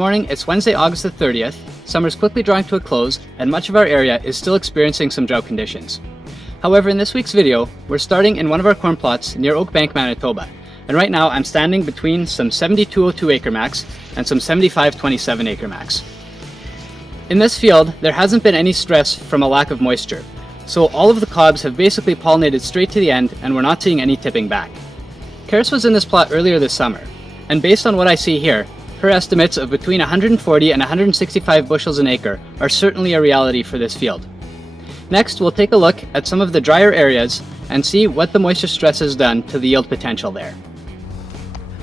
morning, it's Wednesday, August the 30th. Summer's quickly drawing to a close, and much of our area is still experiencing some drought conditions. However, in this week's video, we're starting in one of our corn plots near Oak Bank, Manitoba. And right now, I'm standing between some 7202 acre max and some 7527 acre max. In this field, there hasn't been any stress from a lack of moisture. So all of the cobs have basically pollinated straight to the end, and we're not seeing any tipping back. Karis was in this plot earlier this summer, and based on what I see here, her estimates of between 140 and 165 bushels an acre are certainly a reality for this field. Next, we'll take a look at some of the drier areas and see what the moisture stress has done to the yield potential there.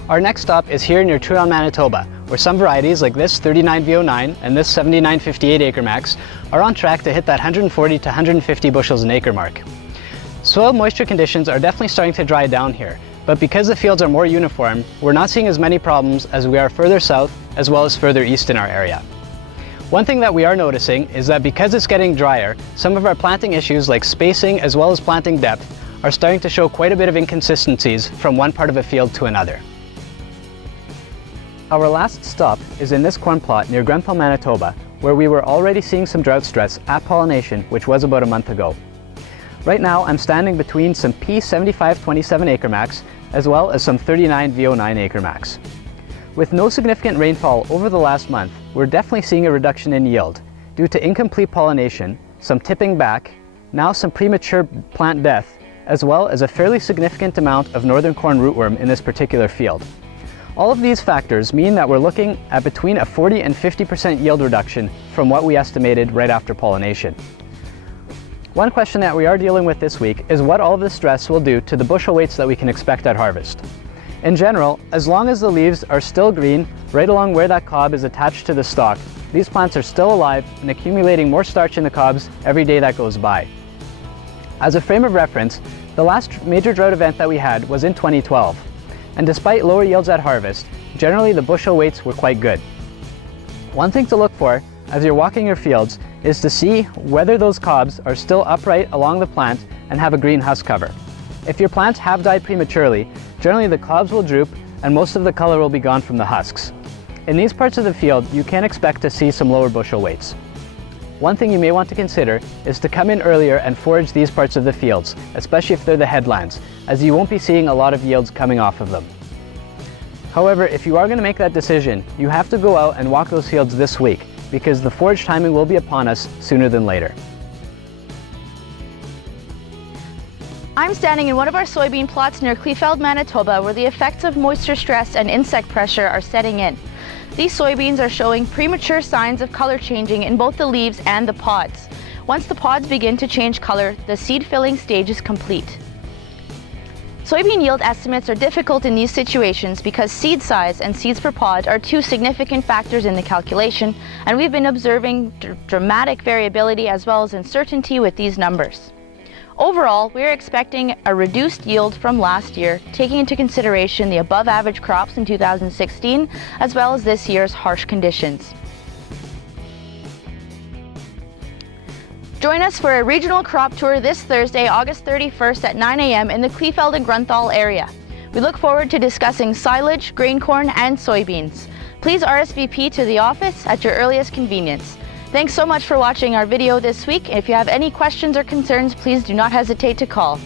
Our next stop is here near Turon, Manitoba, where some varieties like this 39V09 and this 7958 acre max are on track to hit that 140 to 150 bushels an acre mark. Soil moisture conditions are definitely starting to dry down here, but because the fields are more uniform, we're not seeing as many problems as we are further south as well as further east in our area. One thing that we are noticing is that because it's getting drier, some of our planting issues like spacing as well as planting depth are starting to show quite a bit of inconsistencies from one part of a field to another. Our last stop is in this corn plot near Grenfell, Manitoba, where we were already seeing some drought stress at pollination, which was about a month ago. Right now, I'm standing between some P7527 acre max as well as some 39V09 acre max. With no significant rainfall over the last month, we're definitely seeing a reduction in yield due to incomplete pollination, some tipping back, now some premature plant death, as well as a fairly significant amount of northern corn rootworm in this particular field. All of these factors mean that we're looking at between a 40 and 50% yield reduction from what we estimated right after pollination. One question that we are dealing with this week is what all of this stress will do to the bushel weights that we can expect at harvest. In general, as long as the leaves are still green, right along where that cob is attached to the stalk, these plants are still alive and accumulating more starch in the cobs every day that goes by. As a frame of reference, the last major drought event that we had was in 2012. And despite lower yields at harvest, generally the bushel weights were quite good. One thing to look for as you're walking your fields is to see whether those cobs are still upright along the plant and have a green husk cover. If your plants have died prematurely, generally the cobs will droop and most of the color will be gone from the husks. In these parts of the field, you can expect to see some lower bushel weights. One thing you may want to consider is to come in earlier and forage these parts of the fields, especially if they're the headlands, as you won't be seeing a lot of yields coming off of them. However, if you are going to make that decision, you have to go out and walk those fields this week, because the forage timing will be upon us sooner than later. I'm standing in one of our soybean plots near Kleefeld, Manitoba, where the effects of moisture stress and insect pressure are setting in. These soybeans are showing premature signs of color changing in both the leaves and the pods. Once the pods begin to change color, the seed filling stage is complete. Soybean yield estimates are difficult in these situations because seed size and seeds per pod are two significant factors in the calculation, and we've been observing dramatic variability as well as uncertainty with these numbers. Overall, we are expecting a reduced yield from last year, taking into consideration the above average crops in 2016, as well as this year's harsh conditions. Join us for a regional crop tour this Thursday, August 31st at 9 a.m. in the Kleefeld and Grunthal area. We look forward to discussing silage, grain corn, and soybeans. Please RSVP to the office at your earliest convenience. Thanks so much for watching our video this week. If you have any questions or concerns, please do not hesitate to call.